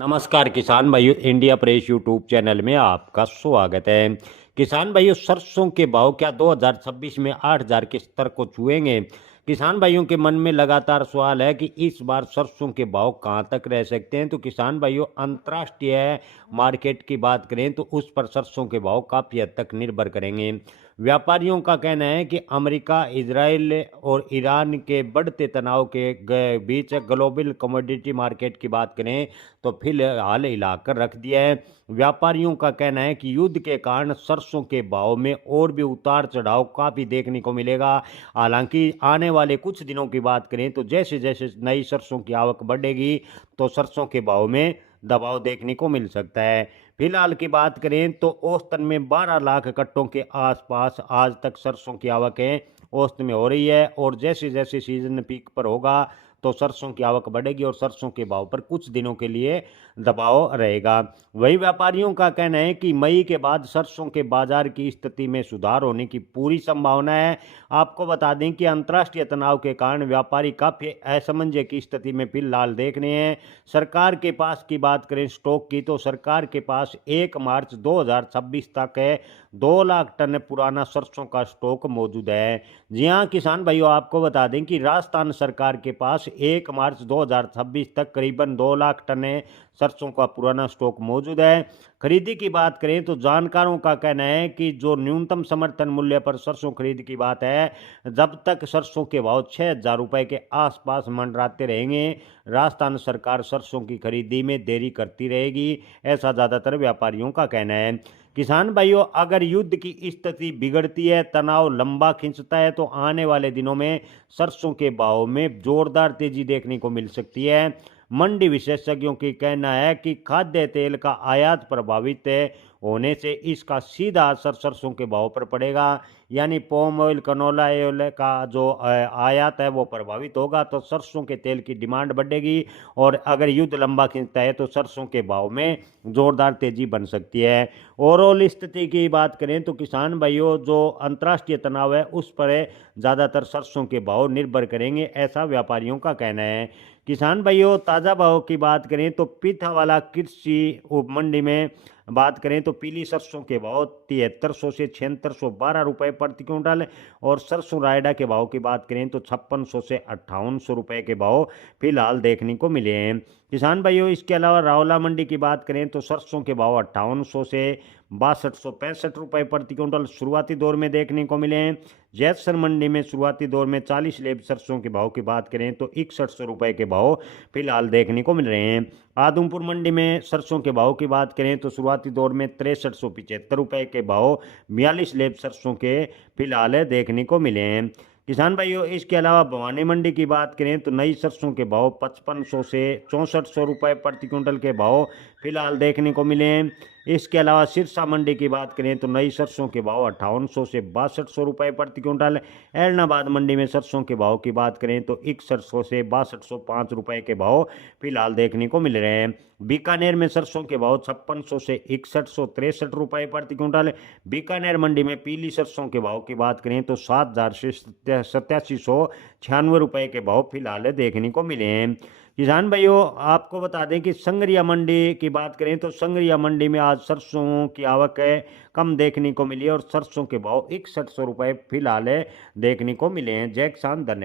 नमस्कार किसान भाइयों, इंडिया प्रेस यूट्यूब चैनल में आपका स्वागत है। किसान भाइयों, सरसों के भाव क्या 2026 में 8,000 के स्तर को छुएंगे? किसान भाइयों के मन में लगातार सवाल है कि इस बार सरसों के भाव कहां तक रह सकते हैं। तो किसान भाइयों, अंतर्राष्ट्रीय मार्केट की बात करें तो उस पर सरसों के भाव काफ़ी हद तक निर्भर करेंगे। व्यापारियों का कहना है कि अमेरिका, इजराइल और ईरान के बढ़ते तनाव के बीच ग्लोबल कमोडिटी मार्केट की बात करें तो फिलहाल हिलाकर रख दिया है। व्यापारियों का कहना है कि युद्ध के कारण सरसों के भाव में और भी उतार चढ़ाव काफ़ी देखने को मिलेगा। हालांकि आने वाले कुछ दिनों की बात करें तो जैसे जैसे नई सरसों की आवक बढ़ेगी तो सरसों के भाव में दबाव देखने को मिल सकता है। फिलहाल की बात करें तो औसतन में 12 लाख कट्टों के आसपास आज तक सरसों की आवक है औसत में हो रही है, और जैसे जैसे सीजन पीक पर होगा तो सरसों की आवक बढ़ेगी और सरसों के भाव पर कुछ दिनों के लिए दबाव रहेगा। वही व्यापारियों का कहना है कि मई के बाद सरसों के बाजार की स्थिति में सुधार होने की पूरी संभावना है। आपको बता दें कि अंतर्राष्ट्रीय तनाव के कारण व्यापारी काफ़ी असमंजस की स्थिति में फिलहाल देख रहे हैं। सरकार के पास की बात करें स्टॉक की तो सरकार के पास 1 मार्च 2026 तक है 2 लाख टन पुराना सरसों का स्टॉक मौजूद है। जी हाँ किसान भाइयों, आपको बता दें कि राजस्थान सरकार के पास 1 मार्च 2026 तक करीबन 2 लाख टन सरसों का पुराना स्टॉक मौजूद है। खरीदी की बात करें तो जानकारों का कहना है कि जो न्यूनतम समर्थन मूल्य पर सरसों खरीद की बात है, जब तक सरसों के भाव 6,000 रुपये के आसपास मंडराते रहेंगे राजस्थान सरकार सरसों की खरीदी में देरी करती रहेगी, ऐसा ज़्यादातर व्यापारियों का कहना है। किसान भाइयों, अगर युद्ध की स्थिति बिगड़ती है, तनाव लंबा खिंचता है तो आने वाले दिनों में सरसों के भाव में जोरदार तेजी देखने को मिल सकती है। मंडी विशेषज्ञों की कहना है कि खाद्य तेल का आयात प्रभावित होने से इसका सीधा असर सरसों के भाव पर पड़ेगा। यानी पॉम ऑयल, कनोला ऑयल का जो आयात है वो प्रभावित होगा तो सरसों के तेल की डिमांड बढ़ेगी, और अगर युद्ध लंबा खिंचता है तो सरसों के भाव में जोरदार तेजी बन सकती है। ओवरऑल स्थिति की बात करें तो किसान भाइयों, जो अंतर्राष्ट्रीय तनाव है उस पर ज़्यादातर सरसों के भाव निर्भर करेंगे, ऐसा व्यापारियों का कहना है। किसान भाइयों, ताज़ा भाव की बात करें तो पीठावाला कृषि उप मंडी में बात करें तो पीली सरसों के भाव 7300 से 7612 रुपये प्रति क्विंटल, और सरसों रायडा के भाव की बात करें तो 5600 से 5800 रुपये के भाव फिलहाल देखने को मिले हैं। किसान भाइयों, इसके अलावा रावला मंडी की बात करें तो सरसों के भाव 5800 से 6265 रुपये प्रति क्विंटल शुरुआती दौर में देखने को मिले हैं। जैसर मंडी में शुरुआती दौर में 40 लेब सरसों के भाव की बात करें तो 6100 रुपये के भाव फिलहाल देखने को मिल रहे हैं। आदमपुर मंडी में सरसों के भाव की बात करें तो शुरुआती दौर में 6375 रुपये के भाव 42 लेब सरसों के फिलहाल देखने को मिले हैं। किसान भाइयों, इसके अलावा भवानी मंडी की बात करें तो नई सरसों के भाव 5500 से 6400 रुपये प्रति क्विंटल के भाव फिलहाल देखने को मिले हैं। इसके अलावा सिरसा मंडी की बात करें तो नई सरसों के भाव 5800 से 6200 रुपये प्रति क्विंटल। एलनाबाद मंडी में सरसों के भाव की बात करें तो 6100 से 6205 रुपये के भाव फिलहाल देखने को मिल रहे हैं। बीकानेर में सरसों के भाव 5600 से 6163 रुपये प्रति क्विंटल। बीकानेर मंडी में पीली सरसों के भाव की बात करें तो 7000 से 8796 रुपये के भाव फिलहाल देखने को मिले हैं। किसान भाइयों, आपको बता दें कि संगरिया मंडी की बात करें तो संगरिया मंडी में आज सरसों की आवक कम देखने को मिली है और सरसों के भाव 6100 रुपये फिलहाल देखने को मिले हैं। जय किसान, धन्यवाद।